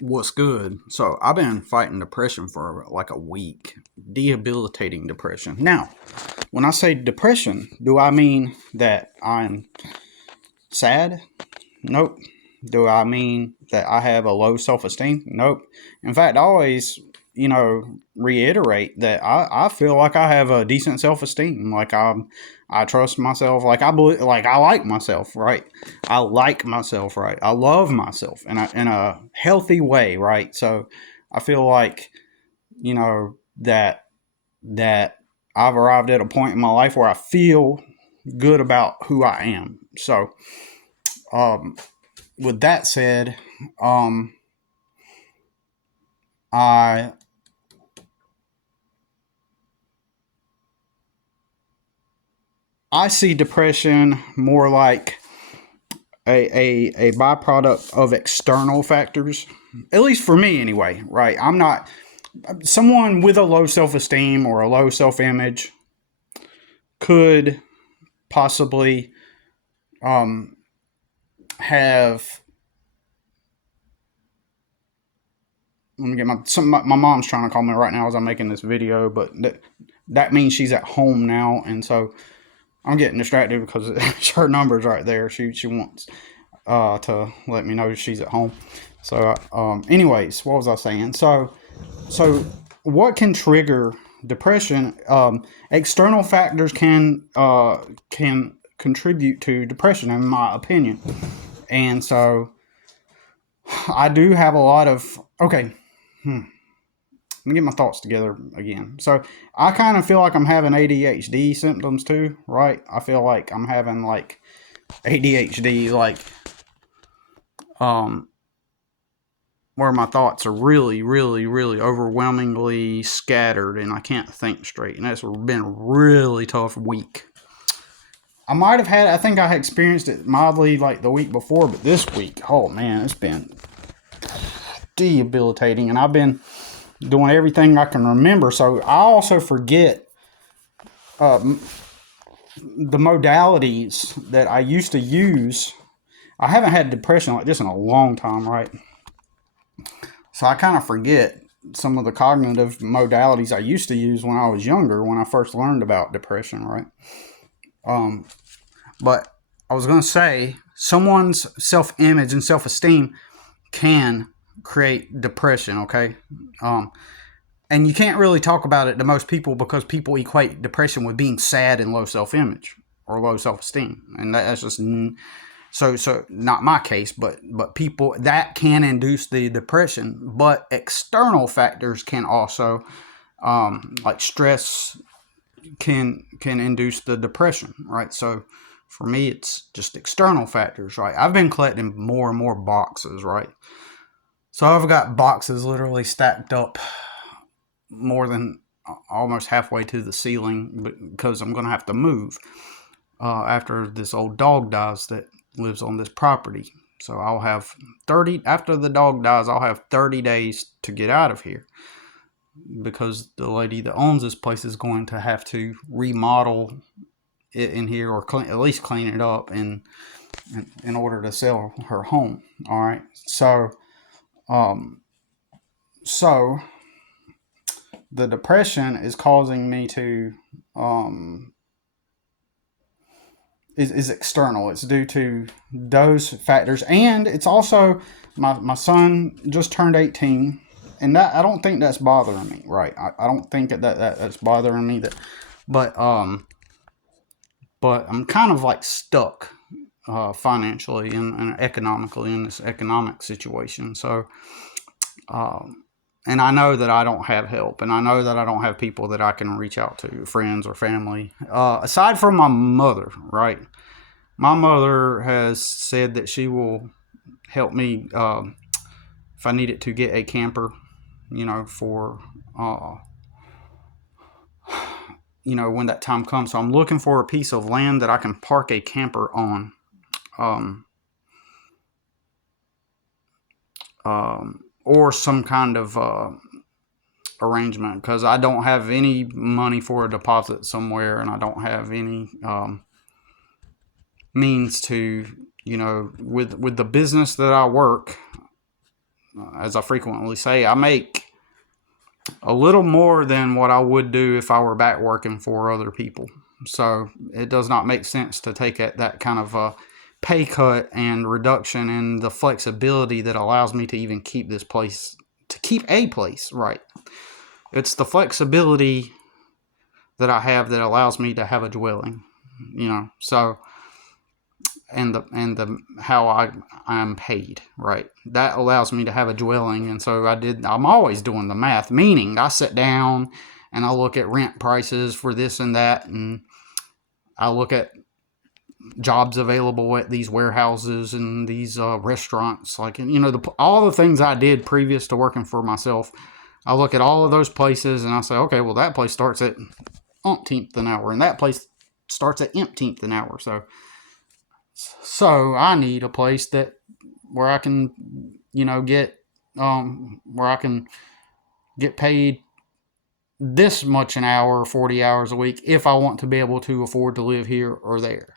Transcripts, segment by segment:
What's good? So I've been fighting depression for like a week, debilitating depression. Now, when I say depression, do I mean that I'm sad? Nope. Do I mean that I have a low self esteem? Nope. In fact, I always, reiterate that I feel like I have a decent self esteem. I trust myself. Like I believe, like I like myself, right? I like myself, right? I love myself in a healthy way, right? So I feel like that I've arrived at a point in my life where I feel good about who I am. So um, with that said, um, I I see depression more like a byproduct of external factors, at least for me anyway. Right? I'm not someone with a low self esteem or a low self image could possibly um, have. Let me get my mom's trying to call me right now as I'm making this video, but that means she's at home now, and so I'm getting distracted because her number's right there. She wants to let me know she's at home. So, anyways, what was I saying? So what can trigger depression? External factors can contribute to depression, in my opinion. And so I do have a lot of okay. Let me get my thoughts together again. So I kind of feel like I'm having ADHD symptoms too, right? I feel like I'm having like ADHD, like um, where my thoughts are really, really, really overwhelmingly scattered and I can't think straight. And that's been a really tough week. I think I had experienced it mildly like the week before, but this week, oh man, it's been debilitating. And I've been doing everything I can remember. So I also forget uh, the modalities that I used to use. I haven't had depression like this in a long time, right? So I kind of forget some of the cognitive modalities I used to use when I was younger, when I first learned about depression, right? Um, but I was going to say, someone's self image and self esteem can create depression, okay? Um, and you can't really talk about it to most people because people equate depression with being sad and low self image or low self esteem. And that's just so not my case, but people that can induce the depression. But external factors can also, like stress, can induce the depression, right? So for me, it's just external factors, right? I've been collecting more and more boxes, right? So I've got boxes literally stacked up more than almost halfway to the ceiling because I'm going to have to move after this old dog dies that lives on this property. So I'll have 30, after the dog dies, I'll have 30 days to get out of here because the lady that owns this place is going to have to remodel it in here or at least clean it up in order to sell her home. All right. Um, so the depression is causing me to um, is external. It's due to those factors, and it's also my son just turned 18, and that I don't think that's bothering me. Right? I don't think that's bothering me. But but I'm kind of like stuck financially and economically in this economic situation. So um, and I know that I don't have help, and I know that I don't have people that I can reach out to, friends or family, aside from my mother. Right? My mother has said that she will help me if I needed to get a camper, for uh, when that time comes. So I'm looking for a piece of land that I can park a camper on, um, or some kind of arrangement because I don't have any money for a deposit somewhere, and I don't have any means to, with the business that I work. as I frequently say, I make a little more than what I would do if I were back working for other people. So it does not make sense to take that kind of pay cut and reduction in the flexibility that allows me to even keep this place, to keep a place, right? It's the flexibility that I have that allows me to have a dwelling, so and the how I'm paid, right? That allows me to have a dwelling, and so I'm always doing the math, meaning I sit down and I look at rent prices for this and that, and I look at jobs available at these warehouses and these restaurants, like, all the things I did previous to working for myself. I look at all of those places and I say, okay, well, that place starts at umpteenth an hour and that place starts at empteenth an hour. So I need a place where I can, get where I can get paid this much an hour, 40 hours a week, if I want to be able to afford to live here or there.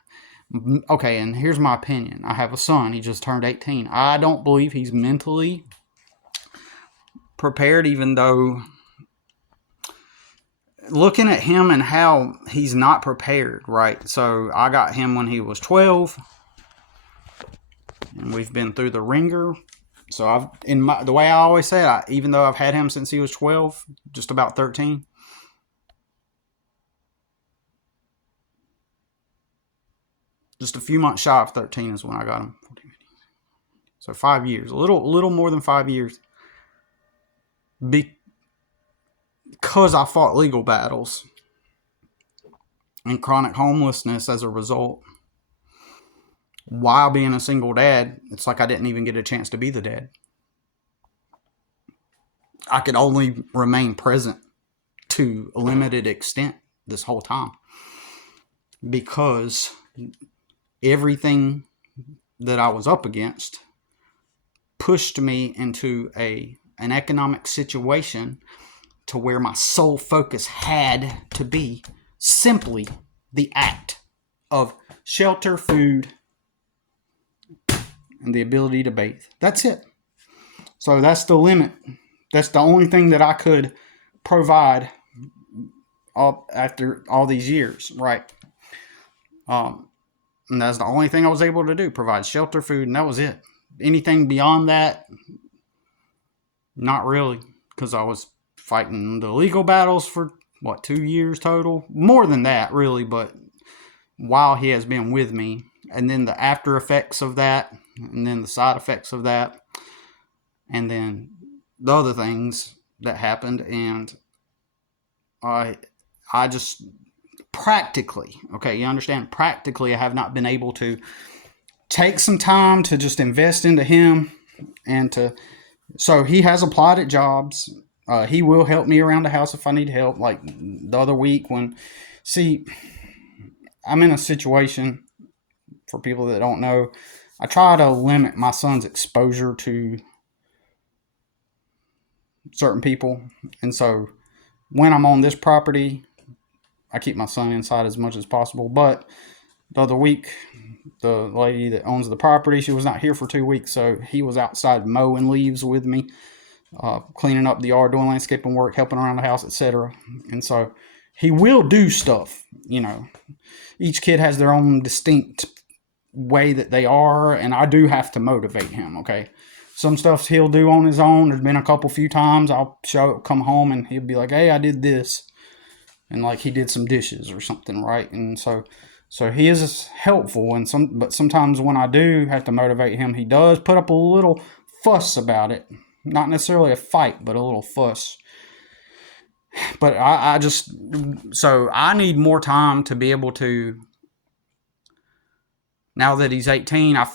Okay, and here's my opinion. I have a son. He just turned 18. I don't believe he's mentally prepared, even though looking at him and how he's not prepared, right? So I got him when he was 12, and we've been through the ringer. So the way I always say it, even though I've had him since he was 12, just about 13. Just a few months shy of 13 is when I got him. So 5 years, a little more than 5 years. Because I fought legal battles and chronic homelessness as a result. While being a single dad, it's like I didn't even get a chance to be the dad. I could only remain present to a limited extent this whole time, because everything that I was up against pushed me into an economic situation to where my sole focus had to be simply the act of shelter, food, and the ability to bathe. That's it. So that's the limit. That's the only thing that I could provide after all these years, right? And that's the only thing I was able to do, provide shelter, food, and that was it. Anything beyond that, not really, because I was fighting the legal battles for, 2 years total? More than that, really, but while he has been with me, and then the after effects of that, and then the side effects of that, and then the other things that happened, and I just practically, okay, you understand, practically I have not been able to take some time to just invest into him, and so he has applied at jobs. He will help me around the house if I need help. Like the other week I'm in a situation, for people that don't know, I try to limit my son's exposure to certain people. And so when I'm on this property, I keep my son inside as much as possible. But the other week, the lady that owns the property, she was not here for 2 weeks. So he was outside mowing leaves with me, cleaning up the yard, doing landscaping work, helping around the house, etc. And so he will do stuff. Each kid has their own distinct way that they are, and I do have to motivate him, okay? Some stuff he'll do on his own. There's been a few times I'll come home and he'll be like, hey, I did this. And like he did some dishes or something, right? And so he is helpful, but sometimes when I do have to motivate him, he does put up a little fuss about it. Not necessarily a fight, but a little fuss. But I need more time to be able to, now that he's 18, I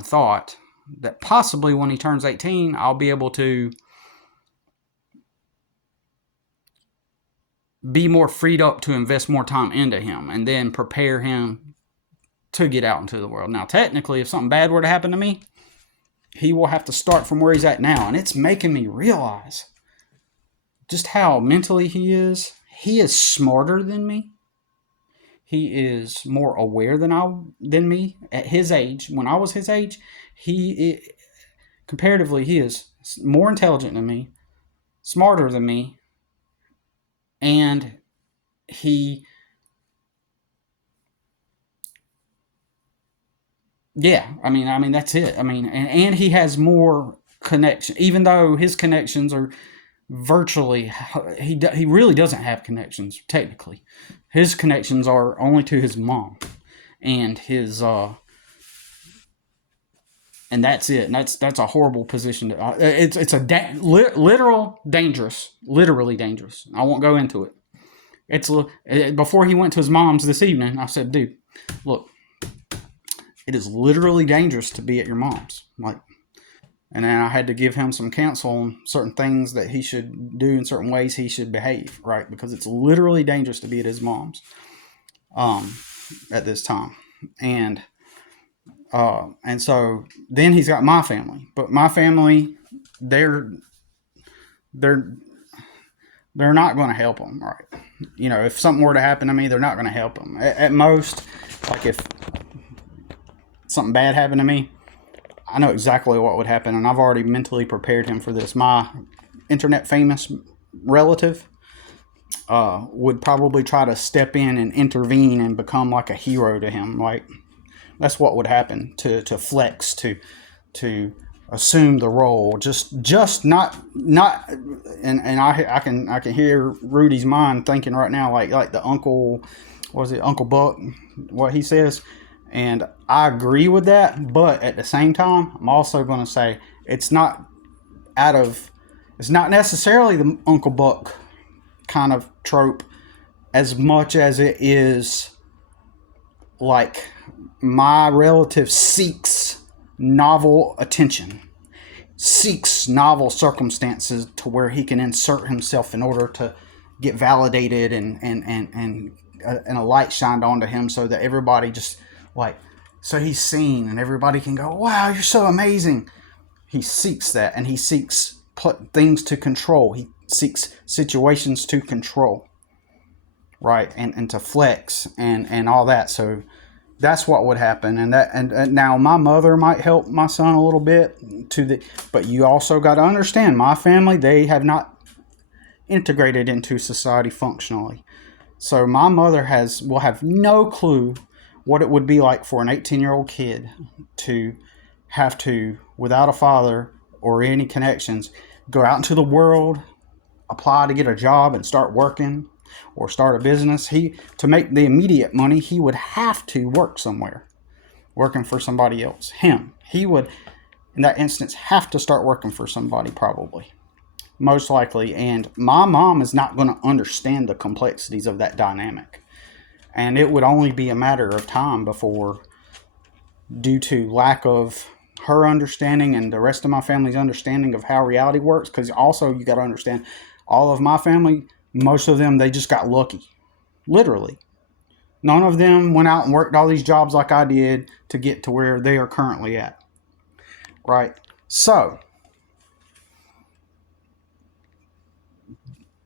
thought that possibly when he turns 18, I'll be able to be more freed up to invest more time into him and then prepare him to get out into the world. Now, technically, if something bad were to happen to me, he will have to start from where he's at now. And it's making me realize just how mentally he is. He is smarter than me. He is more aware than me at his age. When I was his age, he comparatively, he is more intelligent than me, smarter than me, and he, yeah, I mean that's it. I mean, and he has more connection, even though his connections are virtually, he really doesn't have connections technically. His connections are only to his mom and his and that's it. And that's a horrible position. It's a literally dangerous. I won't go into it. It's before he went to his mom's this evening. I said, dude, look, it is literally dangerous to be at your mom's. Like, and then I had to give him some counsel on certain things that he should do in certain ways he should behave, right? Because it's literally dangerous to be at his mom's at this time. And so then he's got my family, but my family, they're they're they're not going to help him, right? You know, if something were to happen to me, they're not going to help him. At most, like if something bad happened to me, I know exactly what would happen, and I've already mentally prepared him for this. My internet famous relative would probably try to step in and intervene and become like a hero to him. Like that's what would happen to Flex to assume the role. Just not and I can hear Rudy's mind thinking right now like the uncle, what is it, Uncle Buck, what he says. And I agree with that, but at the same time, I'm also going to say it's not necessarily the Uncle Buck kind of trope as much as it is like my relative seeks novel attention, seeks novel circumstances to where he can insert himself in order to get validated and a light shined onto him so that everybody just like, so he's seen and everybody can go, wow, you're so amazing. He seeks that, and he seeks things to control. He seeks situations to control, right? And to flex and all that. So that's what would happen. And now my mother might help my son a little bit but you also got to understand my family, they have not integrated into society functionally. So my mother will have no clue what it would be like for an 18-year-old kid to have to, without a father or any connections, go out into the world, apply to get a job and start working or start a business. To make the immediate money, he would have to work somewhere, working for somebody else. He would, in that instance, have to start working for somebody probably, most likely. And my mom is not going to understand the complexities of that dynamic. And it would only be a matter of time before, due to lack of her understanding and the rest of my family's understanding of how reality works, because also you got to understand, all of my family, most of them, they just got lucky. Literally. None of them went out and worked all these jobs like I did to get to where they are currently at. Right? So,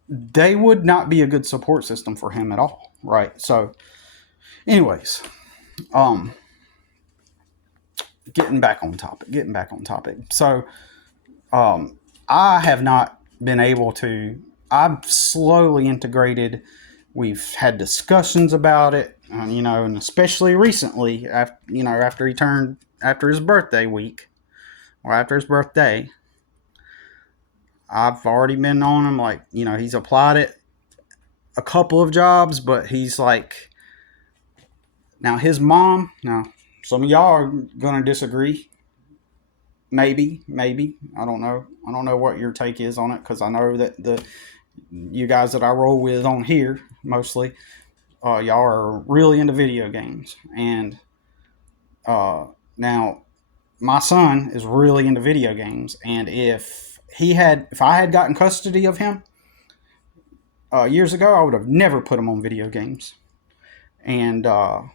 they would not be a good support system for him at all. Right? So, anyways, getting back on topic. So, I have not been able to, I've slowly integrated. We've had discussions about it, and especially recently, after his birthday week, or after his birthday, I've already been on him. Like, he's applied at a couple of jobs, but he's like, now his mom, now some of y'all are going to disagree. Maybe, I don't know what your take is on it, because I know that you guys that I roll with on here mostly, y'all are really into video games, and now my son is really into video games, and if I had gotten custody of him years ago, I would have never put him on video games, and I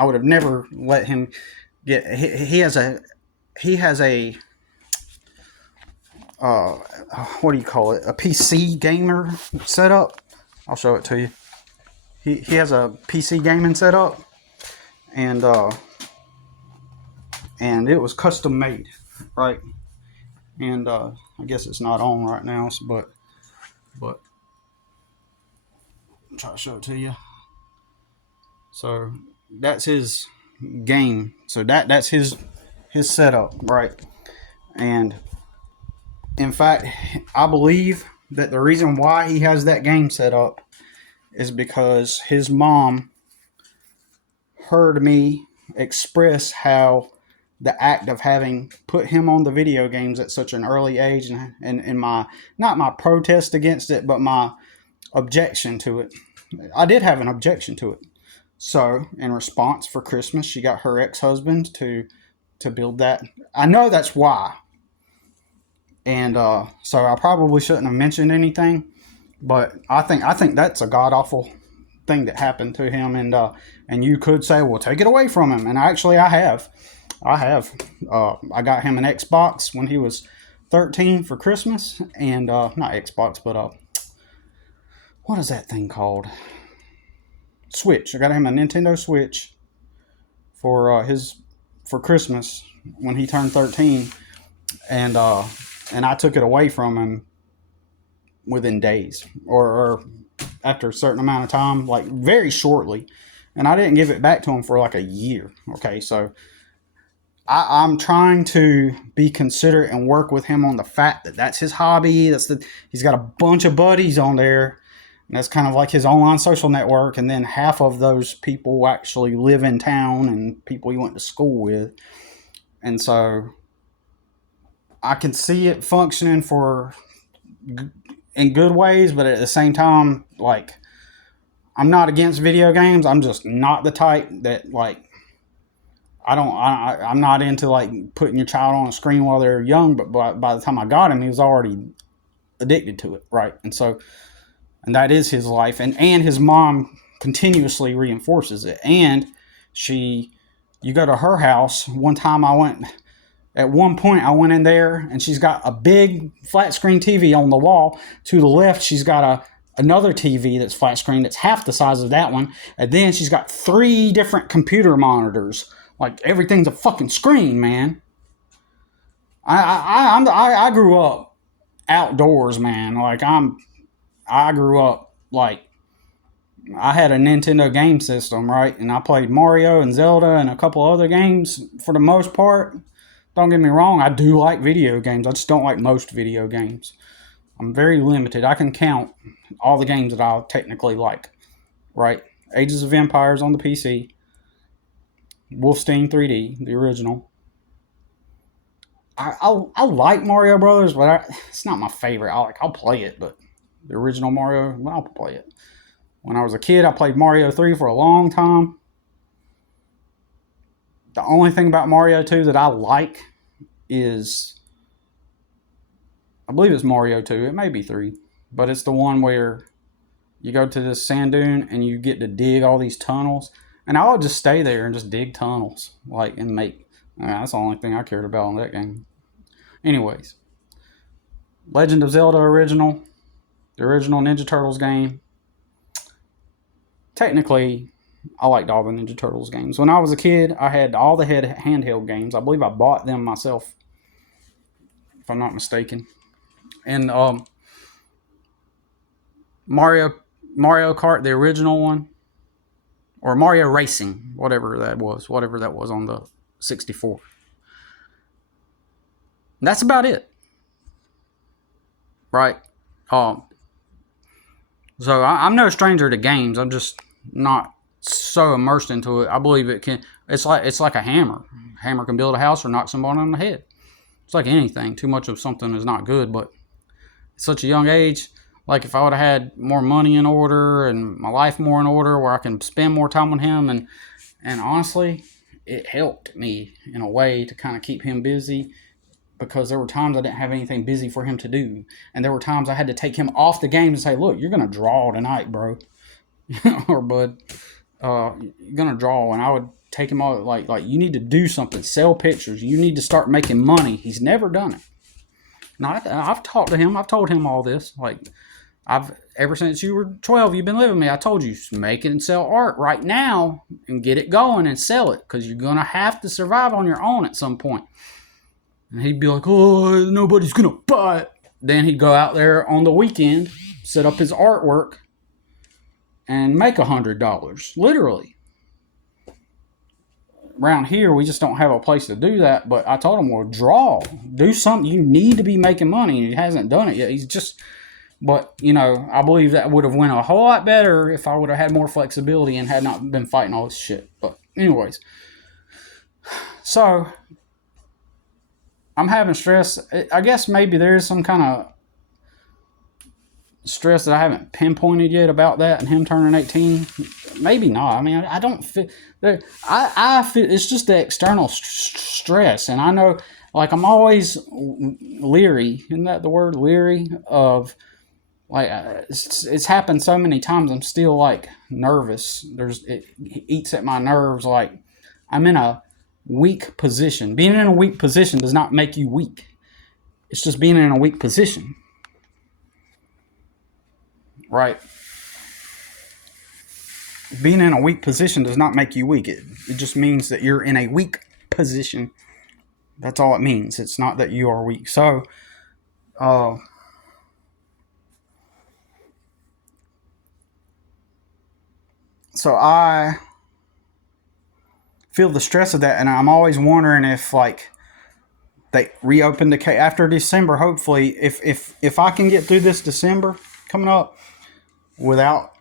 would have never let him get. He has a what do you call it? A PC gamer setup. I'll show it to you. He has a PC gaming setup, and it was custom made, right? and I guess it's not on right now, but I'll try to show it to you. So that's his game. So that's his setup, right? And in fact, I believe that the reason why he has that game set up is because his mom heard me express how the act of having put him on the video games at such an early age, and my, not my protest against it, but my objection to it. I did have an objection to it. So in response, for Christmas, she got her ex-husband to build that. I know that's why. And so I probably shouldn't have mentioned anything, but I think that's a god awful thing that happened to him, and you could say, well, take it away from him. And actually, I have. I got him an Xbox when he was 13 for Christmas, and not Xbox, but what is that thing called? Switch. I got him a Nintendo Switch for Christmas when he turned 13, and I took it away from him within days, or after a certain amount of time, like very shortly, and I didn't give it back to him for like a year. Okay, so I'm trying to be considerate and work with him on the fact that that's his hobby. He's got a bunch of buddies on there, and that's kind of like his online social network. And then half of those people actually live in town and people he went to school with, and so I can see it functioning in good ways, but at the same time, like, I'm not against video games. I'm just not the type that, like, I'm not into like putting your child on a screen while they're young, but by the time I got him, he was already addicted to it, right? And that is his life, and his mom continuously reinforces it. And you go to her house. At one point, I went in there, and she's got a big flat screen TV on the wall. To the left, she's got another TV that's flat screen that's half the size of that one, and then she's got 3 different computer monitors. Like, everything's a fucking screen, man. I grew up outdoors, man. Like, I grew up like, I had a Nintendo game system, right? And I played Mario and Zelda and a couple other games for the most part. Don't get me wrong, I do like video games. I just don't like most video games. I'm very limited. I can count all the games that I technically like, right? Ages of Empires on the PC. Wolfenstein 3D, the original. I like Mario Brothers, but it's not my favorite. I'll play it, but the original Mario, I'll play it. When I was a kid, I played Mario 3 for a long time. The only thing about Mario 2 that I like is, I believe it's Mario 2. It may be 3, but it's the one where you go to this sand dune and you get to dig all these tunnels. And I would just stay there and just dig tunnels, like, and make. That's the only thing I cared about in that game. Anyways, Legend of Zelda original, the original Ninja Turtles game. Technically, I liked all the Ninja Turtles games. When I was a kid, I had all the handheld games. I believe I bought them myself, if I'm not mistaken. And Mario Kart, the original one, or Mario Racing, whatever that was on the 64. That's about it, right? So I'm no stranger to games. I'm just not so immersed into it. I believe it can. It's like a hammer. A hammer can build a house or knock someone on the head. It's like anything. Too much of something is not good. But at such a young age, like, if I would have had more money in order and my life more in order, where I can spend more time with him, and honestly, it helped me in a way to kind of keep him busy, because there were times I didn't have anything busy for him to do, and there were times I had to take him off the game and say, "Look, you're gonna draw tonight, bro," or "Bud, you're gonna draw," and I would take him out, like you need to do something, sell pictures, you need to start making money. He's never done it. Now, I've talked to him. I've told him all this, like. Ever since you were 12, you've been living with me. I told you, make it and sell art right now and get it going and sell it, because you're going to have to survive on your own at some point. And he'd be like, oh, nobody's going to buy it. Then he'd go out there on the weekend, set up his artwork, and make $100, literally. Around here, we just don't have a place to do that. But I told him, well, draw. Do something. You need to be making money. And he hasn't done it yet. He's just... But, you know, I believe that would have went a whole lot better if I would have had more flexibility and had not been fighting all this shit. But anyways. So, I'm having stress. I guess maybe there is some kind of stress that I haven't pinpointed yet about that and him turning 18. Maybe not. I mean, I don't feel... I feel it's just the external stress. And I know, like, I'm always leery. Isn't that the word? Leery of... Like, it's happened so many times, I'm still, like, nervous. It eats at my nerves. Like, I'm in a weak position. Being in a weak position does not make you weak. It's just being in a weak position. Right? Being in a weak position does not make you weak. It just means that you're in a weak position. That's all it means. It's not that you are weak. So, So I feel the stress of that, and I'm always wondering if, like, they reopen the case after December. Hopefully, if I can get through this December coming up without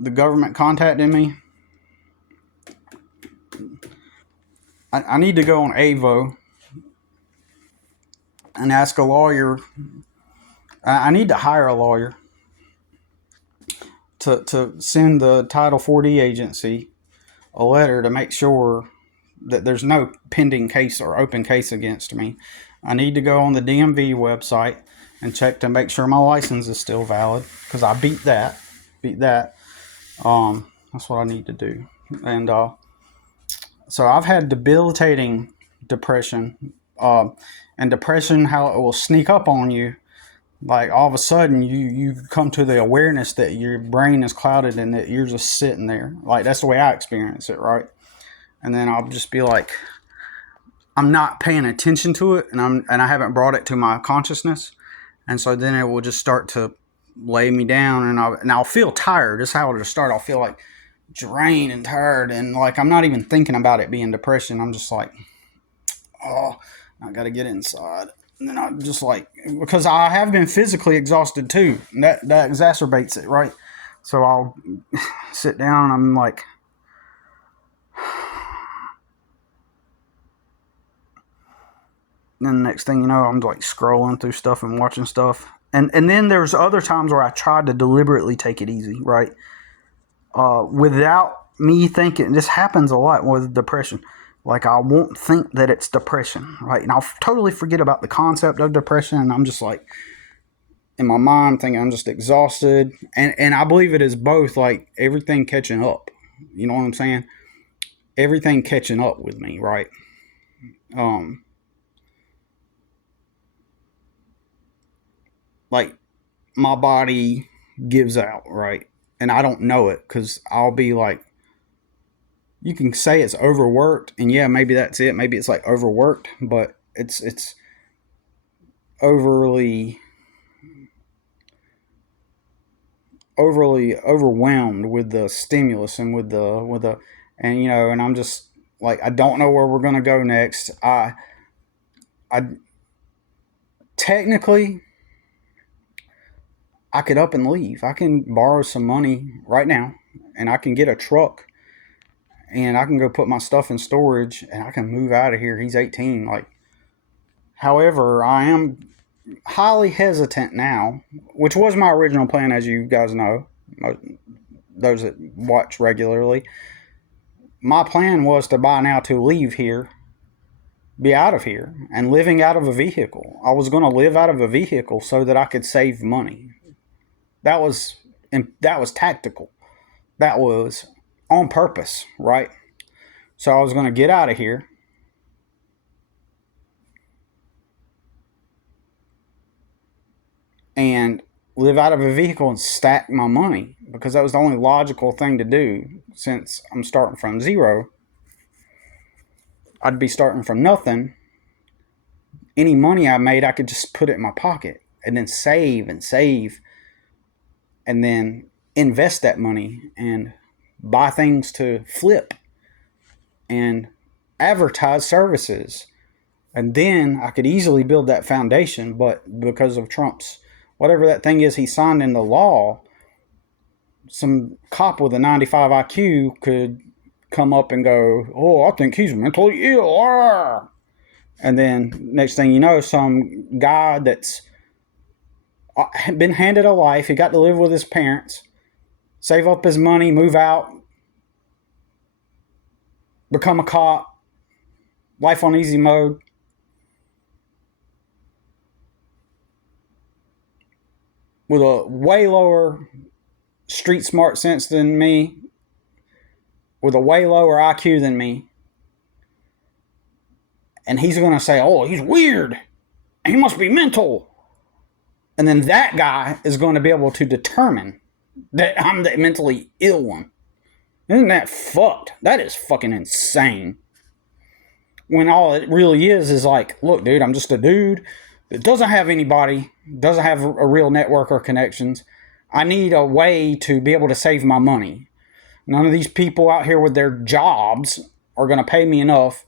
the government contacting me, I need to go on AVO and ask a lawyer. I need to hire a lawyer to send the Title 4D agency a letter to make sure that there's no pending case or open case against me. I need to go on the DMV website and check to make sure my license is still valid, because I beat that. That's what I need to do. And so I've had debilitating depression, and depression, how it will sneak up on you. Like, all of a sudden, you come to the awareness that your brain is clouded and that you're just sitting there. Like, that's the way I experience it, right? And then I'll just be like, I'm not paying attention to it, and I haven't brought it to my consciousness. And so then it will just start to lay me down, and I'll feel tired. That's how it'll start. I'll feel like drained and tired, and like I'm not even thinking about it being depression. I'm just like, oh, I got to get inside. And then I'm just like, because I have been physically exhausted too. And that exacerbates it, right? So I'll sit down and I'm like, then the next thing you know, I'm like scrolling through stuff and watching stuff. And then there's other times where I tried to deliberately take it easy, right? Without me thinking. This happens a lot with depression. Like, I won't think that it's depression, right? And I'll totally forget about the concept of depression. And I'm just like, in my mind, thinking I'm just exhausted. And I believe it is both, like, everything catching up. You know what I'm saying? Everything catching up with me, right? Like, my body gives out, right? And I don't know it, because I'll be like, you can say it's overworked, and yeah, maybe that's it. Maybe it's like overworked, but it's overly overwhelmed with the stimulus and with the and, you know, and I'm just like, I don't know where we're gonna go next. I technically, I could up and leave. I can borrow some money right now, and I can get a truck, and I can go put my stuff in storage, and I can move out of here. He's 18. Like, however, I am highly hesitant now, which was my original plan, as you guys know, those that watch regularly. My plan was to buy now to leave here, be out of here, and living out of a vehicle. I was going to live out of a vehicle so that I could save money. That was tactical. That was on purpose, right? So I was going to get out of here, and live out of a vehicle and stack my money, because that was the only logical thing to do. Since I'm starting from zero, I'd be starting from nothing any money I made, I could just put it in my pocket and then save and save and then invest that money and buy things to flip and advertise services. And then I could easily build that foundation. But because of Trump's, whatever that thing is he signed into law, some cop with a 95 IQ could come up and go, oh, I think he's mentally ill. And then next thing you know, some guy that's been handed a life, he got to live with his parents, save up his money, move out, become a cop, life on easy mode. With a way lower street smart sense than me, with a way lower IQ than me. And he's going to say, oh, he's weird. He must be mental. And then that guy is going to be able to determine that I'm the mentally ill one. Isn't that fucked? That is fucking insane. When all it really is like, look, dude, I'm just a dude that doesn't have anybody, doesn't have a real network or connections. I need a way to be able to save my money. None of these people out here with their jobs are going to pay me enough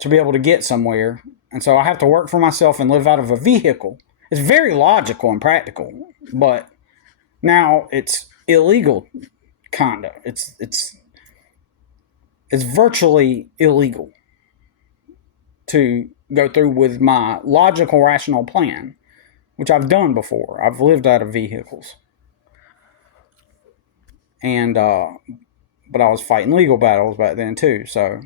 to be able to get somewhere. And so I have to work for myself and live out of a vehicle. It's very logical and practical, but now it's illegal, kinda. It's virtually illegal to go through with my logical, rational plan, which I've done before. I've lived out of vehicles. And, but I was fighting legal battles back then too, so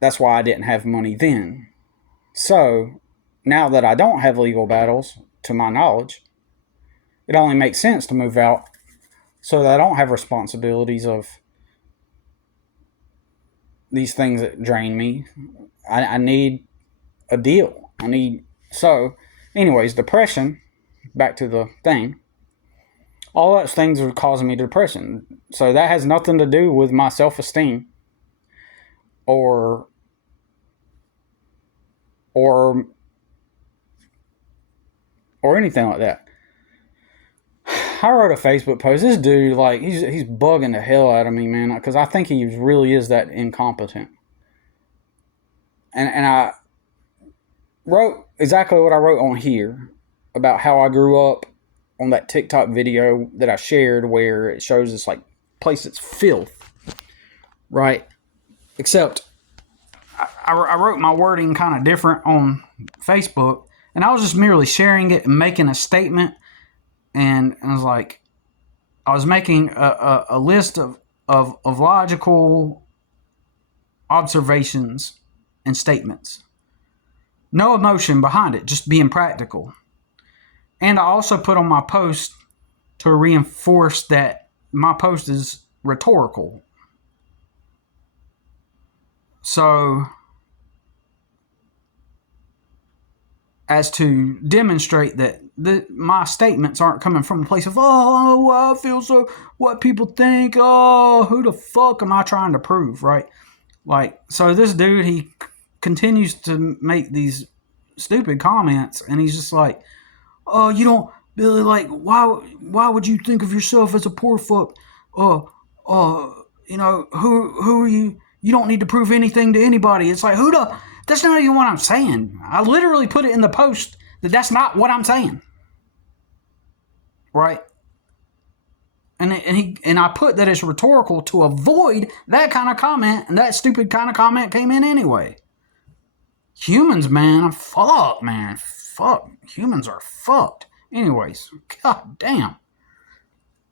that's why I didn't have money then. So, now that I don't have legal battles, to my knowledge, it only makes sense to move out so that I don't have responsibilities of these things that drain me. I need a deal. So, anyways, depression, back to the thing, all those things are causing me depression. So that has nothing to do with my self-esteem or anything like that. I wrote a Facebook post. This dude, like, he's bugging the hell out of me, man, because I think he really is that incompetent. And I wrote exactly what I wrote on here about how I grew up on that TikTok video that I shared where it shows this, like, place that's filth, right? Except I wrote my wording kind of different on Facebook, and I was just merely sharing it and making a statement. And I was like, I was making a list of logical observations and statements. No emotion behind it, just being practical. And I also put on my post to reinforce that my post is rhetorical. So, as to demonstrate that my statements aren't coming from a place of, oh, I feel so, what people think, oh, who the fuck am I trying to prove, right? Like, so this dude, he continues to make these stupid comments, and he's just like, oh, you don't, Billy, like, why would you think of yourself as a poor fuck? You know, who are you? You don't need to prove anything to anybody. It's like, that's not even what I'm saying. I literally put it in the post that that's not what I'm saying. Right? And I put that it's rhetorical to avoid that kind of comment, and that stupid kind of comment came in anyway. Humans, man, fuck. Humans are fucked. Anyways, god damn.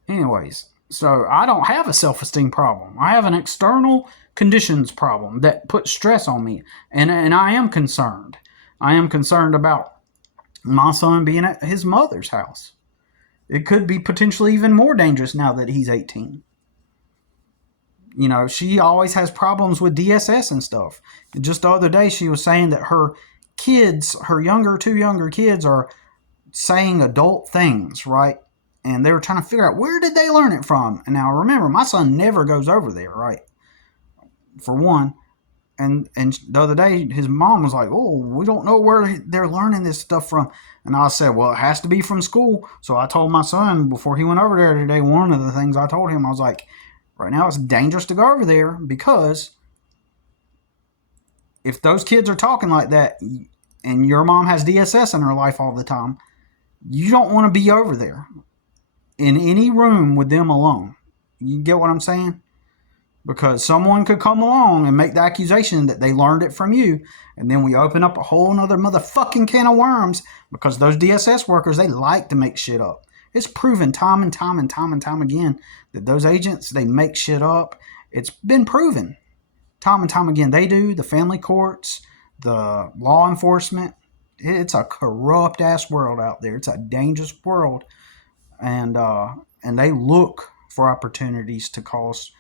Anyways, so I don't have a self-esteem problem. I have an external conditions problem that puts stress on me, and I am concerned. I am concerned about my son being at his mother's house. It could be potentially even more dangerous now that he's 18. You know, she always has problems with DSS and stuff. Just the other day, she was saying that her kids, two younger kids, are saying adult things, right? And they were trying to figure out, where did they learn it from? And now remember, my son never goes over there, right? For one. And the other day, his mom was like, "Oh, we don't know where they're learning this stuff from." And I said, "Well, it has to be from school." So I told my son before he went over there today. One of the things I told him, I was like, "Right now, it's dangerous to go over there because if those kids are talking like that, and your mom has DSS in her life all the time, you don't want to be over there in any room with them alone." You get what I'm saying? Because someone could come along and make the accusation that they learned it from you, and then we open up a whole nother motherfucking can of worms because those DSS workers, they like to make shit up. It's proven time and time and time and time again that those agents, they make shit up. It's been proven time and time again. They do, the family courts, the law enforcement. It's a corrupt ass world out there. It's a dangerous world, and they look for opportunities to cause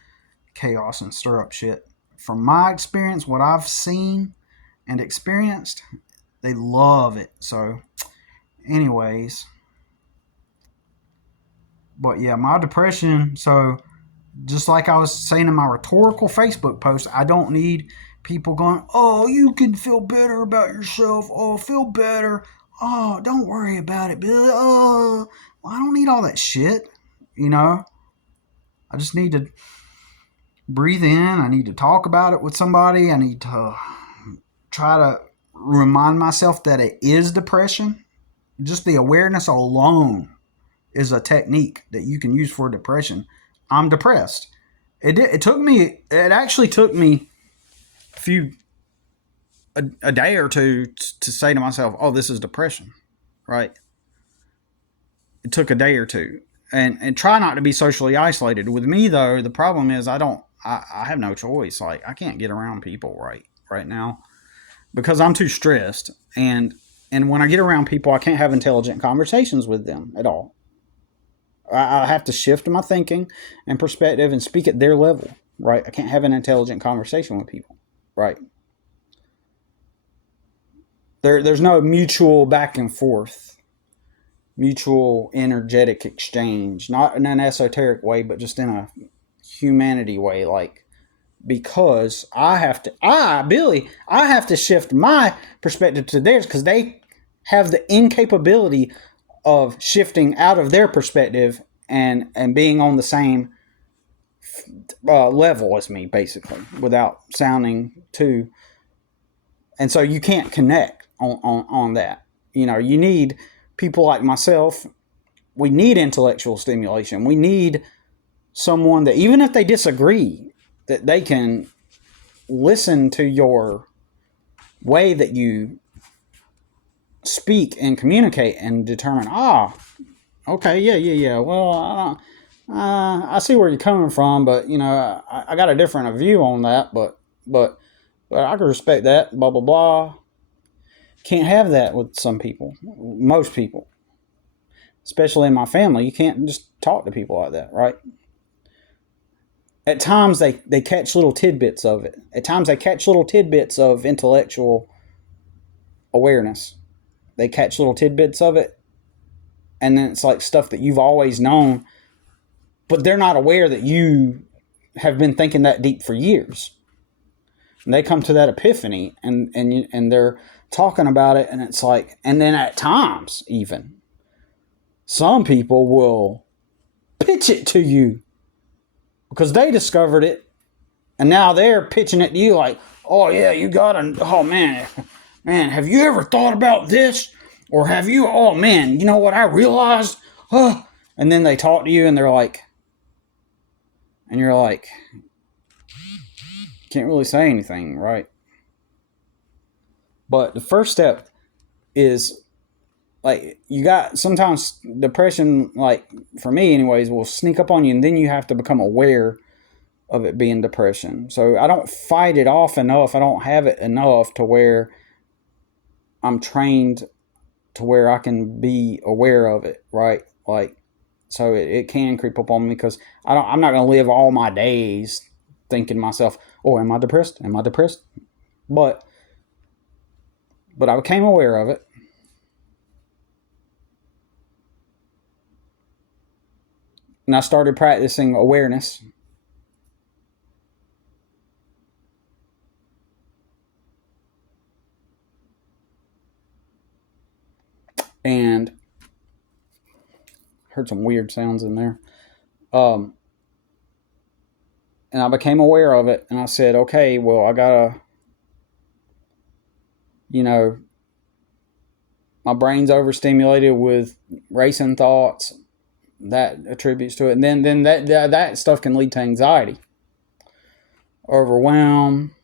chaos and stir up shit. From my experience, what I've seen and experienced, they love it. So, anyways, but yeah, my depression. So, just like I was saying in my rhetorical Facebook post, I don't need people going, "Oh, you can feel better about yourself. Oh, feel better. Oh, don't worry about it, Billy. Oh, well, I don't need all that shit. You know, I just need to breathe in. I need to talk about it with somebody. I need to try to remind myself that it is depression. Just the awareness alone is a technique that you can use for depression. I'm depressed. It actually took me a day or two to say to myself, "Oh, this is depression," right? It took a day or two, and try not to be socially isolated. With me though, the problem is I have no choice. Like I can't get around people right now because I'm too stressed, and when I get around people, I can't have intelligent conversations with them at all. I have to shift my thinking and perspective and speak at their level, right? I can't have an intelligent conversation with people, right? There's no mutual back and forth, mutual energetic exchange, not in an esoteric way, but just in a humanity way, like because I have to shift my perspective to theirs because they have the incapability of shifting out of their perspective and being on the same level as me, basically, without sounding too. And so you can't connect on that. You know, you need people like myself. We need intellectual stimulation. We need someone that, even if they disagree, that they can listen to your way that you speak and communicate and determine, okay, yeah. Well, I see where you're coming from, but you know, I got a different view on that. But I can respect that. Blah blah blah. Can't have that with some people, most people, especially in my family. You can't just talk to people like that, right? At times they catch little tidbits of it. At times they catch little tidbits of intellectual awareness. They catch little tidbits of it, and then it's like stuff that you've always known, but they're not aware that you have been thinking that deep for years. And they come to that epiphany, and they're talking about it, and it's like, and then at times even some people will pitch it to you because they discovered it, and now they're pitching it to you like, "Oh yeah, you gotta, oh man, have you ever thought about this? Or have you, oh man, you know what I realized? Huh?" And then they talk to you and they're like, and you're like, can't really say anything, right? But the first step is like, you got, sometimes depression, like for me anyways, will sneak up on you, and then you have to become aware of it being depression. So I don't fight it off enough. I don't have it enough to where I'm trained to where I can be aware of it, right? Like, so it can creep up on me because I'm not going to live all my days thinking to myself, "Oh, am I depressed? Am I depressed?" But I became aware of it. And I started practicing awareness. and heard some weird sounds in there. And I became aware of it, and I said, okay, well, I gotta, you know, my brain's overstimulated with racing thoughts. That attributes to it, and then that stuff can lead to anxiety, overwhelm,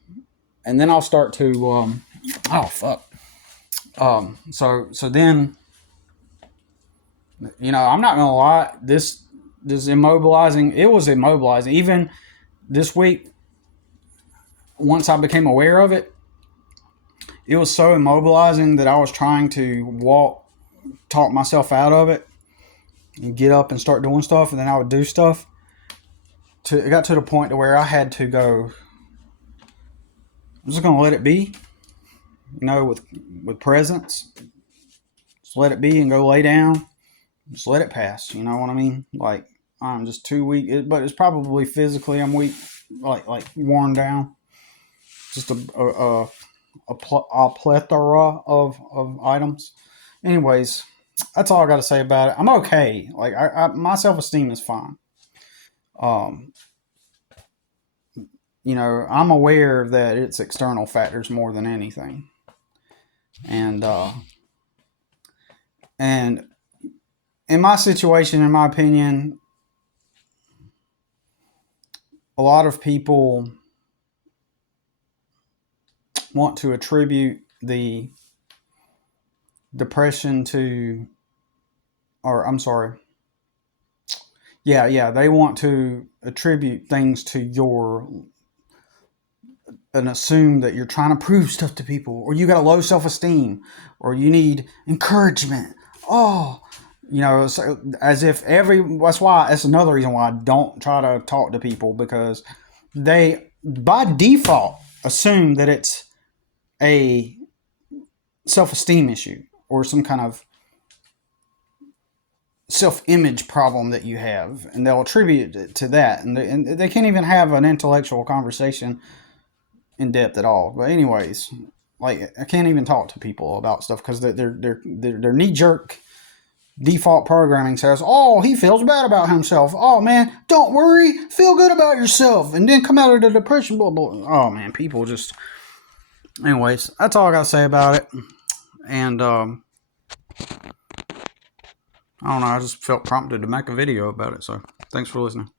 and then I'll start to so then, I'm not gonna lie, this immobilizing. It was immobilizing. Even this week, once I became aware of it, it was so immobilizing that I was trying to talk myself out of it, and get up and start doing stuff, and then I would do stuff. It got to the point to where I had to go, I'm just gonna let it be, with presence. Just let it be and go lay down. Just let it pass. You know what I mean? Like, I'm just too weak, but it's probably physically I'm weak, like worn down. Just a plethora of items. Anyways, that's all I got to say about it. I'm okay. Like, my self-esteem is fine. I'm aware that it's external factors more than anything. And in my situation, in my opinion, a lot of people want to attribute the depression they want to attribute things to and assume that you're trying to prove stuff to people, or you got a low self-esteem, or you need encouragement. So as if that's another reason why I don't try to talk to people, because they, by default, assume that it's a self-esteem issue or some kind of self-image problem that you have, and they'll attribute it to that, and they can't even have an intellectual conversation in depth at all. But anyways, like, I can't even talk to people about stuff because their knee-jerk default programming says, oh, he feels bad about himself. Oh, man, don't worry, feel good about yourself, and then come out of the depression, blah, blah. Oh, man, people just... Anyways, that's all I got to say about it. And, I don't know, I just felt prompted to make a video about it, so thanks for listening.